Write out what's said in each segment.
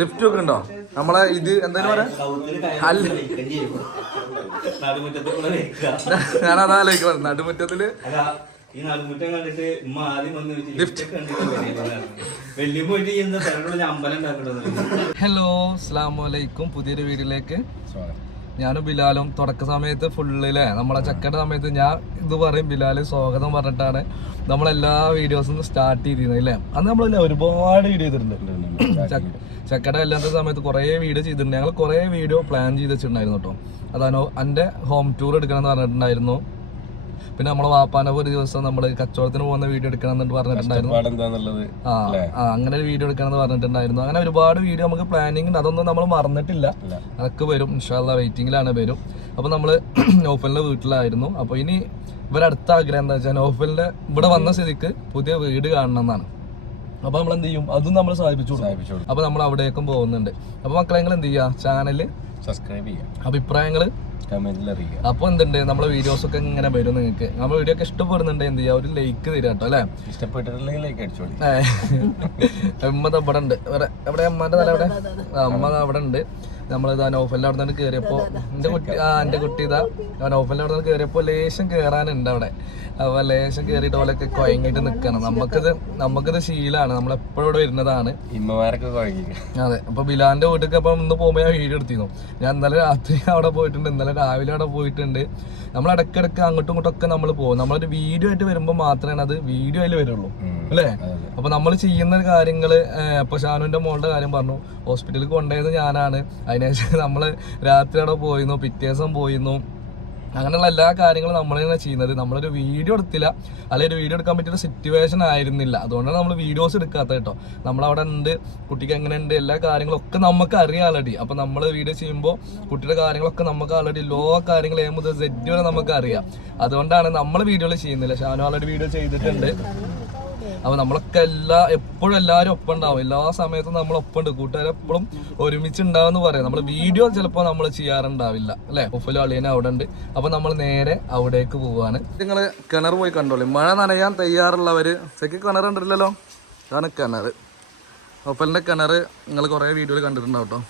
Lift ഒക്കെ ഉണ്ടോ നമ്മളെ ഇത് എന്തായാലും പറയാ ഞാനതാ ആലോചിക്കണം നടുമുറ്റത്തില് ഈ നടുമുറ്റം കണ്ടിട്ട് ഉമ്മ ആദ്യം വന്ന് വെള്ളി പോയിട്ട് അമ്പലം ഉണ്ടാക്കുന്നത്. ഹലോ അസ്സലാമു അലൈക്കും. പുതിയൊരു വീഡിയോയിലേക്ക് ഞാനും ബിലാലും തുടക്ക സമയത്ത് ഫുള്ളിലെ നമ്മളെ ചക്കയുടെ സമയത്ത് ഞാൻ ഇത് പറയും ബിലാല് സ്വാഗതം പറഞ്ഞിട്ടാണ് നമ്മളെല്ലാ വീഡിയോസും സ്റ്റാർട്ട് ചെയ്തിരുന്നത് അല്ലേ. അന്ന് നമ്മളല്ലേ ഒരുപാട് വീഡിയോ ചെയ്തിട്ടുണ്ട്. ചക്കയുടെ കല്യാണത്തെ സമയത്ത് കുറേ വീഡിയോ ചെയ്തിട്ടുണ്ട്. ഞങ്ങൾ കുറേ വീഡിയോ പ്ലാൻ ചെയ്ത് വെച്ചിട്ടുണ്ടായിരുന്നു കേട്ടോ. അതാണോ എൻ്റെ ഹോം ടൂർ എടുക്കണം എന്ന് പറഞ്ഞിട്ടുണ്ടായിരുന്നു. പിന്നെ നമ്മളെ വാപ്പാനെ ഒരു ദിവസം നമ്മള് കച്ചവടത്തിന് പോകുന്ന വീഡിയോ എടുക്കണം എന്ന് പറഞ്ഞിട്ടുണ്ടായിരുന്നു. അങ്ങനെ ഒരു വീഡിയോ എടുക്കണം എന്ന് പറഞ്ഞിട്ടുണ്ടായിരുന്നു. അങ്ങനെ ഒരുപാട് വീഡിയോ നമുക്ക് പ്ലാനിങ് ഉണ്ട്. അതൊന്നും നമ്മൾ മറന്നിട്ടില്ല. അതൊക്കെ വരും ഇൻഷാ അല്ലാഹ്, വെയിറ്റിംഗിലാണ് വരും. അപ്പൊ നമ്മള് നൗഫലിന്റെ വീട്ടിലായിരുന്നു. അപ്പൊ ഇനി ഇവരടുത്ത ആഗ്രഹം എന്താ വെച്ചാൽ നൗഫലിന്റെ ഇവിടെ വന്ന സ്ഥിതിക്ക് പുതിയ വീട് കാണണം എന്നാണ്. അപ്പൊ നമ്മൾ എന്ത് ചെയ്യും, അതും നമ്മൾ സാധിപ്പിച്ചു. അപ്പൊ നമ്മൾ അവിടേക്കും പോകുന്നുണ്ട്. അപ്പൊ മക്കളെ നിങ്ങൾ എന്ത് ചെയ്യാ, ചാനല് സബ്സ്ക്രൈബ് ചെയ്യാം, അഭിപ്രായങ്ങള് കമന്റിൽ അറിയിക്കുക. അപ്പൊ എന്തുണ്ട് നമ്മളെ വീഡിയോസ് ഒക്കെ ഇങ്ങനെ വരും. നിങ്ങൾക്ക് നമ്മളെ വീഡിയോ ഒക്കെ ഇഷ്ടപ്പെടുന്നുണ്ട് എന്ത് ചെയ്യാ, ഒരു ലൈക്ക് തരാം കേട്ടോ അല്ലെ. ഇഷ്ടപ്പെട്ടിട്ടുണ്ടെങ്കിൽ ലൈക്ക് അടിച്ചോളി. അമ്മ അവിടെ ഉണ്ട്, എവിടെ അമ്മന്റെ തല എവിടെ? അമ്മ അവിടെ ഉണ്ട്. നമ്മളിതാ നൗഫലിന്റെ അവിടെ നിന്ന് കയറിയപ്പോ എന്റെ കുട്ടി ഇതാ നൗഫലിന്റെ അവിടെ നിന്ന് കയറിയപ്പോ ലേശം കയറാനുണ്ട് അവിടെ. അപ്പൊ ലേശം കയറിയിട്ട് ഓലൊക്കെ കുഴങ്ങിട്ട് നിക്കണം. നമുക്കിത് ശീലാണ്, നമ്മളെപ്പോഴും ഇവിടെ വരുന്നതാണ്. ഇമ്മമാരൊക്കെ കുഴങ്ങി. അതെ. അപ്പൊ ബിലാലിന്റെ വീട്ടിൽ അപ്പൊ ഇന്ന് പോകുമ്പോ ഞാൻ വീഡിയോ എടുത്തിരുന്നു. ഞാൻ ഇന്നലെ രാത്രി അവിടെ പോയിട്ടുണ്ട്, ഇന്നലെ രാവിലെ അവിടെ പോയിട്ടുണ്ട്. നമ്മൾ ഇടയ്ക്കിടയ്ക്ക് അങ്ങോട്ടും ഇങ്ങോട്ടും ഒക്കെ നമ്മൾ പോകും. നമ്മളൊരു വീഡിയോ ആയിട്ട് വരുമ്പോൾ മാത്രമേ അത് വീഡിയോ അതിൽ വരുള്ളൂ അല്ലേ. അപ്പൊ നമ്മൾ ചെയ്യുന്ന കാര്യങ്ങള് ഇപ്പൊ ഷാനുവിന്റെ മോളുടെ കാര്യം പറഞ്ഞു, ഹോസ്പിറ്റലിൽ കൊണ്ടുപോയത് ഞാനാണ്. അതിനുശേഷം നമ്മള് രാത്രി അവിടെ പോയിരുന്നു, പിറ്റേ ദിവസം പോയിരുന്നു. അങ്ങനെയുള്ള എല്ലാ കാര്യങ്ങളും നമ്മൾ തന്നെ ചെയ്യുന്നത്. നമ്മളൊരു വീഡിയോ എടുത്തില്ല, അല്ലെങ്കിൽ ഒരു വീഡിയോ എടുക്കാൻ പറ്റിയൊരു സിറ്റുവേഷൻ ആയിരുന്നില്ല. അതുകൊണ്ടാണ് നമ്മൾ വീഡിയോസ് എടുക്കാത്തത് കേട്ടോ. നമ്മളവിടെ ഉണ്ട്, കുട്ടിക്ക് എങ്ങനെയുണ്ട്, എല്ലാ കാര്യങ്ങളും ഒക്കെ നമുക്ക് അറിയാം ആൾറെഡി. അപ്പൊ നമ്മൾ വീഡിയോ ചെയ്യുമ്പോൾ കുട്ടിയുടെ കാര്യങ്ങളൊക്കെ നമുക്ക് ആൾറെഡി ലോ കാര്യങ്ങൾ എ മുതൽ സെറ്റ് വരെ നമുക്ക് അറിയാം. അതുകൊണ്ടാണ് നമ്മൾ വീഡിയോകൾ ചെയ്യുന്നില്ല. ഷാനു ആൾറെഡി വീഡിയോ ചെയ്തിട്ടുണ്ട്. അപ്പൊ നമ്മളൊക്കെ എപ്പോഴും എല്ലാവരും ഒപ്പം ഉണ്ടാവും. എല്ലാ സമയത്തും നമ്മൾ ഒപ്പം ഉണ്ട്. കൂട്ടുകാരെപ്പോഴും ഒരുമിച്ച് ഉണ്ടാവുമെന്ന് പറയാം. നമ്മൾ വീഡിയോ ചിലപ്പോൾ നമ്മൾ ചെയ്യാറുണ്ടാവില്ല അല്ലെ. ഉഫലും അളിയനും അവിടെ ഉണ്ട്. അപ്പൊ നമ്മൾ നേരെ അവിടേക്ക് പോവാണ്. നിങ്ങള് കിണർ പോയി കണ്ടോളൂ. മഴ നനയാൻ തയ്യാറുള്ളവര് ശരിക്കും കിണർ ഉണ്ടല്ലോ. അതാണ് കിണർ. നൗഫലിന്റെ കിണർ നിങ്ങൾ കുറെ വീഡിയോയിൽ കണ്ടിട്ടുണ്ടാവും കേട്ടോ.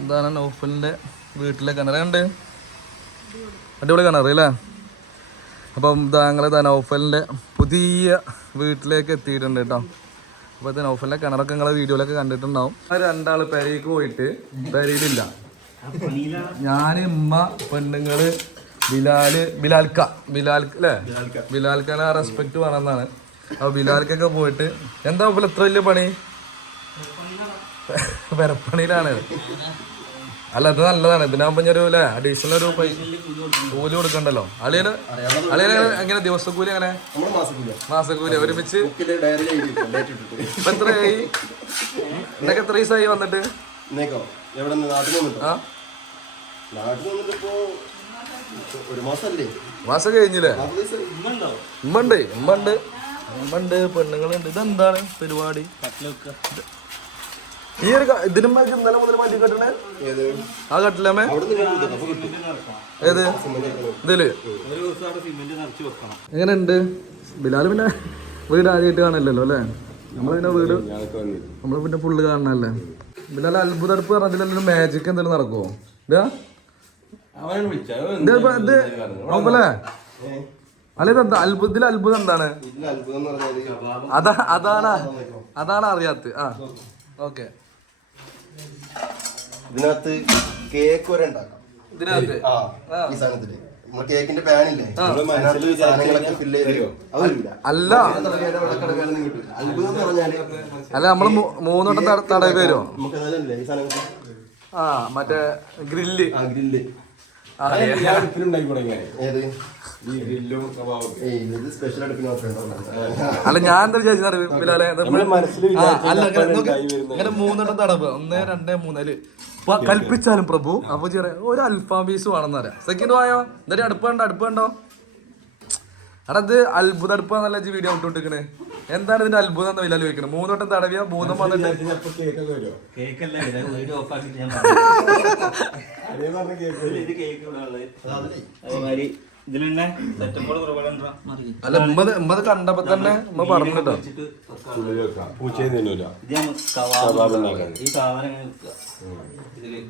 എന്താണ് നൗഫലിന്റെ വീട്ടിലെ കിണറുണ്ട്, അടിപൊളി കിണർ അല്ലേ. അപ്പം ഞങ്ങൾ നൗഫലിന്റെ പുതിയ വീട്ടിലേക്ക് എത്തിയിട്ടുണ്ട് കേട്ടോ. അപ്പൊ ഇത് നൗഫലിന്റെ കിണറൊക്കെ നിങ്ങളെ വീഡിയോയിലൊക്കെ കണ്ടിട്ടുണ്ടാവും. രണ്ടാള് പെരയ്ക്ക് പോയിട്ട് പെരയിലില്ല. ഞാന്, ഉമ്മ, പെണ്ണുങ്ങള്, ബിലാൽക്ക അല്ലേ, ബിലാൽക്കാനെ റെസ്പെക്ട് പറയുന്നതാണ്. അപ്പൊ ബിലാൽക്കൊക്കെ പോയിട്ട് എന്താ ഇപ്പോൾ എത്ര വലിയ പണി, പെരപ്പണിയിലാണ്. അല്ല ഇത് നല്ലതാണ്. ഇതിനാകുമ്പോ ഒരു അല്ലേ അഡീഷണൽ ഒരു കൂലി കൊടുക്കണ്ടല്ലോ. അളിയന് എങ്ങനെ ദിവസക്കൂലി, അങ്ങനെ മാസക്കൂലി ഒരുമിച്ച് ഇപ്പൊ എത്രയായി? എന്നൊക്കെ എത്ര ദിവസമായി വന്നിട്ട്? മാസം കഴിഞ്ഞില്ലേ? ഉമ്മണ്ട് പെണ്ണുങ്ങളുണ്ട്. ഇതെന്താണ് പരിപാടി? ഈ ഒരു ഇതിനും ഇന്നലെ മുതൽ മാറ്റി കെട്ടണേ ആ കട്ടിലമ്മേ. ഏത് ഇതില് എങ്ങനെയുണ്ട് ബിലാല്? പിന്നെ വീട് ആദ്യമായിട്ട് കാണല്ലോ അല്ലേ. നമ്മള് പിന്നെ ഫുള്ള് കാണണല്ലേ. ബിലാല് അത്ഭുതടുപ്പ് പറഞ്ഞതിലൊരു മാജിക് എന്തെങ്കിലും നടക്കുവോ? അല്ലെ ഇതിൽ അത്ഭുതം എന്താണ്? അതാണ് അറിയാത്ത. ആ ഓക്കെ. ഇതിനകത്ത് കേക്ക് വരെ ഉണ്ടാക്കാം. ഇതിനകത്ത് ഈ സാധനത്തില് കേക്കിന്റെ പാനില്ലേ, സാധനങ്ങളൊക്കെ ഫില്ല് ചെയ്തോ. അല്ല അത്ഭുതം എന്ന് പറഞ്ഞാല് അല്ല നമ്മള് 3 വട്ടം തടവി വരുമോ? നമുക്ക് അതല്ലേ ഈ സാധനങ്ങൾ. മറ്റേ ഗ്രില്ല് അല്ല ഞാൻ എന്താ വിചാരിച്ചു ബിലാലെ, അല്ല ഇങ്ങനെ 3 വട്ടം തടവ് 1 2 3 കൽപ്പിച്ചാലും പ്രഭു. അപ്പൊ ചെറിയ ഒരു അൽഫാം പീസ് വേണമെന്ന് പറയാം. സെക്കൻഡ് പോയോ എന്തായാലും അടുപ്പ് കണ്ടോ? എടാ ഇത് അത്ഭുത അടുപ്പാന്നല്ല വീഡിയോ ഔട്ടിട്ടിരിക്കണേ. എന്താണ് ഇതിന്റെ അത്ഭുതം എന്ന് വില ചോദിക്കണേ? 3 വട്ടം തടവിയ ഭൂതം വന്നിട്ട് ഇതിലെന്നെ സെറ്റപ്പോട് കുറവുണ്ടോ അല്ല ഉമ്മത് കണ്ടപ്പോ തന്നെ ഉമ്മ പറഞ്ഞു കേട്ടോ. ഈ സാധനം എങ്ങനെ വെക്കുക ഇതില്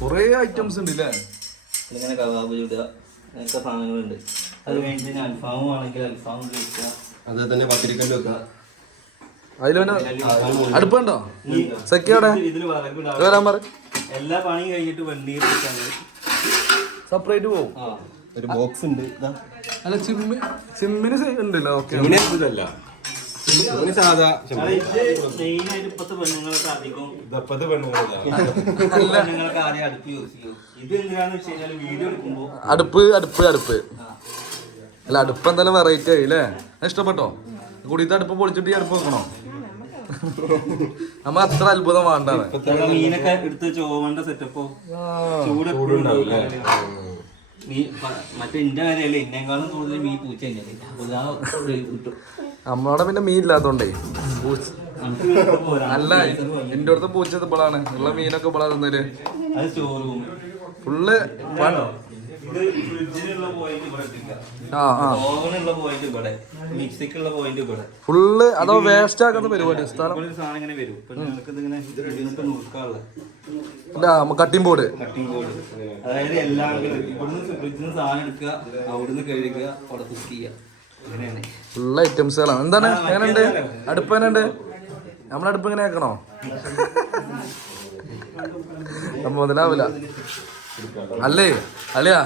കൊറേ ഐറ്റംസ് ഉണ്ട് ഇല്ലേ? ഇങ്ങനെ കബാബ് ചുടുക അങ്ങനത്തെ സാധനങ്ങളുണ്ട്. അത് കഴിഞ്ഞിട്ട് അൽഫാമും ആണെങ്കിൽ അൽഫാം വെക്കുക. അത് തന്നെ പത്തിരിക്കല്ല് വെക്കുക. അതില് അടുപ്പുണ്ടോ? സെക്കോടെ ഇതില് വറകിടാം. വരാൻ പറ. എല്ലാ പണിയും കഴിഞ്ഞിട്ട് വണ്ടിയിൽ സെപ്പറേറ്റ് പോവും. ഒരു ബോക്സ് ഉണ്ട്. അല്ല സിമ്മിന് ഉണ്ടല്ലോ. ഓക്കെ സാധാ മെയിനായിട്ട് ഇപ്പത്തെ പെണ്ണുങ്ങൾക്ക് അധികം പെണ്ണുങ്ങൾക്ക് ആരെയും അടുപ്പ് യൂസ് ചെയ്യും. ഇത് എന്തിനാന്ന് വെച്ച് കഴിഞ്ഞാൽ വീഡിയോ എടുക്കുമ്പോ അടുപ്പ് അല്ല അടുപ്പ് എന്തായാലും വെറൈറ്റി ആയി അല്ലേ? ഇഷ്ടപ്പെട്ടോ? കൂടിയത്തെ അടുപ്പ് പൊളിച്ചിട്ട് ഈ അടുപ്പ് വെക്കണോ? നമ്മ അത്ര അത്ഭുതം വേണ്ടാണ്. മീനൊക്കെ എടുത്ത് ചോവണ്ട സെറ്റപ്പോ ചൂട് എപ്പോഴും ഉണ്ടാവില്ല. മറ്റേ എന്റെ കാര്യമല്ലേ എന്നെക്കാളും കൂടുതൽ മീൻ പൂച്ച കിട്ടും. നമ്മളവിടെ പിന്നെ മീൻ ഇല്ലാത്തോണ്ടേ അല്ല എന്റെ അടുത്ത് പൂച്ച ഇപ്പോഴാണ് ഉള്ള മീനൊക്കെ ഇപ്പോഴാ തിന്നല്. അത് സ്റ്റോർ ഫുള്ള് ഫ്രിഡ്ജിനുള്ള പോയിന്റ് ഇവിടെ, ഓവനുള്ള പോയിന്റ് ഇവിടെ, മിക്സിക്കുള്ള പോയിന്റ് ഇവിടെ. ഫുള്ള് അതോ വേസ്റ്റ് ആക്കുന്ന പരിപാടി. സാധനം ഇങ്ങനെ വരും. ഇതിങ്ങനെ നോക്കാനുള്ള കട്ടിംഗ് ബോർഡ്. അതായത് എല്ലാം ഇവിടുന്ന് ഫ്രിഡ്ജിന്ന് സാധനം എടുക്കുക, അവിടുന്ന് കഴുകുക, അവിടെ കുക്ക് ചെയ്യുക. അങ്ങനെയാണ് ഫുൾ ഐറ്റംസുകളാണ്. എന്താണ് എങ്ങനെയുണ്ട് അടുപ്പ്? എങ്ങനെയുണ്ട് നമ്മളടുപ്പ്? ഇങ്ങനെ ആക്കണോ? മുതലാവില്ല അല്ലേ? അല്ലയാ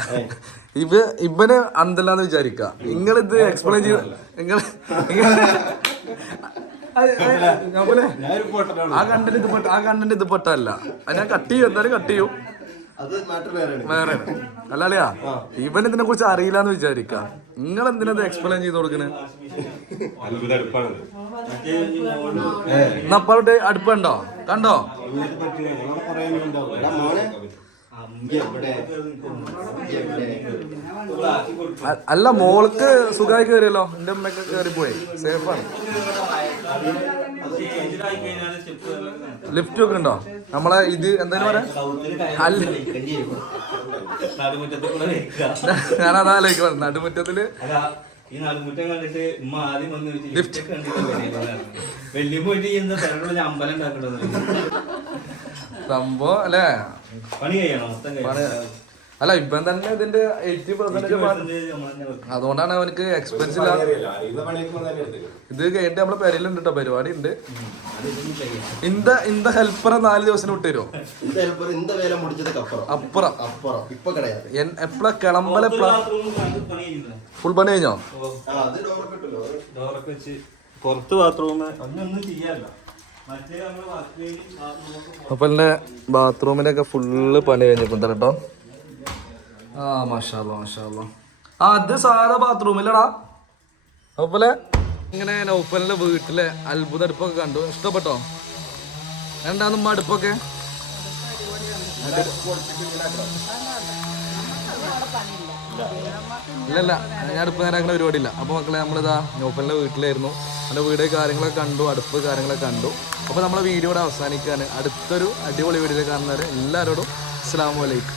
ഇവന് അന്തല്ലാന്ന് വിചാരിക്ക. നിങ്ങളിത് എക്സ്പ്ലെയിൻ ചെയ്ത് ആ കണ്ടന്റ് ഇത് പെട്ടല്ല. അത് ഞാൻ കട്ട് ചെയ്യും, എന്തായാലും കട്ട് ചെയ്യും. വേറെ അല്ലല്ലയാ ഇവൻ ഇതിനെ കുറിച്ച് അറിയില്ലാന്ന് വിചാരിക്ക. നിങ്ങൾ എന്തിനത് എക്സ്പ്ലെയിൻ ചെയ്ത് കൊടുക്കണേ? അപ്പോഴത്തെ അടുപ്പുണ്ടോ? കണ്ടോ? അല്ല മോൾക്ക് സുഖമായി കയറിയല്ലോ. എന്റെ അമ്മയൊക്കെ കയറിപ്പോയി. സേഫാണ്. ലിഫ്റ്റ് ഒക്കെ ഉണ്ടോ? നമ്മളെ ഇത് എന്തായാലും പറയാ. അല്ല ഞാനതാ ആലോചിക്കണം. നടുമുറ്റത്തില് ഈ നടുമുറ്റം കണ്ടിട്ട് ഉമ്മ ആദ്യം വന്ന് ലിഫ്റ്റ് വലിയ പോയിട്ട് എന്താ അമ്പലം ഉണ്ടാക്കണത് സംഭവം അല്ലേ? പണി കഴിയണം മൊത്തം. അല്ല ഇപ്പം തന്നെ ഇതിന്റെ 80% അതുകൊണ്ടാണ് അവനക്ക് എക്സ്പെൻസ് ഇത് കഴിഞ്ഞിട്ട് നമ്മളെ പെരയിലുണ്ട് കേട്ടോ, പരിപാടി ഉണ്ട്. ഇന്ത ഹെൽപ്പറെ 4 ദിവസം വിട്ടുതരുമോ? അപ്പുറം എപ്പളാ കിളമ്പല ഫുൾ പണി കഴിഞ്ഞോ? പുറത്ത് ബാത്റൂം ഒന്നും ചെയ്യാറില്ല. അപ്പൊ എന്റെ ബാത്റൂമിലൊക്കെ ഫുള്ള് പണി കഴിഞ്ഞിട്ടുണ്ട് കേട്ടോ. മാഷാ അല്ലാഹ് മാഷാ അല്ലാഹ്. അത് സാധാ ബാത്റൂമില്ലടാ. അതുപോലെ ഇങ്ങനെ നൗഫലിന്റെ വീട്ടിലെ അത്ഭുത അടുപ്പൊക്കെ കണ്ടു. ഇഷ്ടപ്പെട്ടോ? എന്താന്ന് അടുപ്പൊക്കെ? ഇല്ലല്ല ഞാൻ അടുപ്പ് നേരാക്കുന്ന പരിപാടിയില്ല. അപ്പോൾ മക്കളെ നമ്മളിതാ നൗഫലിന്റെ വീട്ടിലായിരുന്നു. എൻ്റെ വീട് കാര്യങ്ങളൊക്കെ കണ്ടു, അടുപ്പ് കാര്യങ്ങളൊക്കെ കണ്ടു. അപ്പോൾ നമ്മളെ വീഡിയോ ഇവിടെ അവസാനിക്കുകയാണ്. അടുത്തൊരു അടിപൊളി വീഡിയോയിൽ കാണുന്നവരെ എല്ലാവരോടും അസ്സലാമു അലൈക്കും.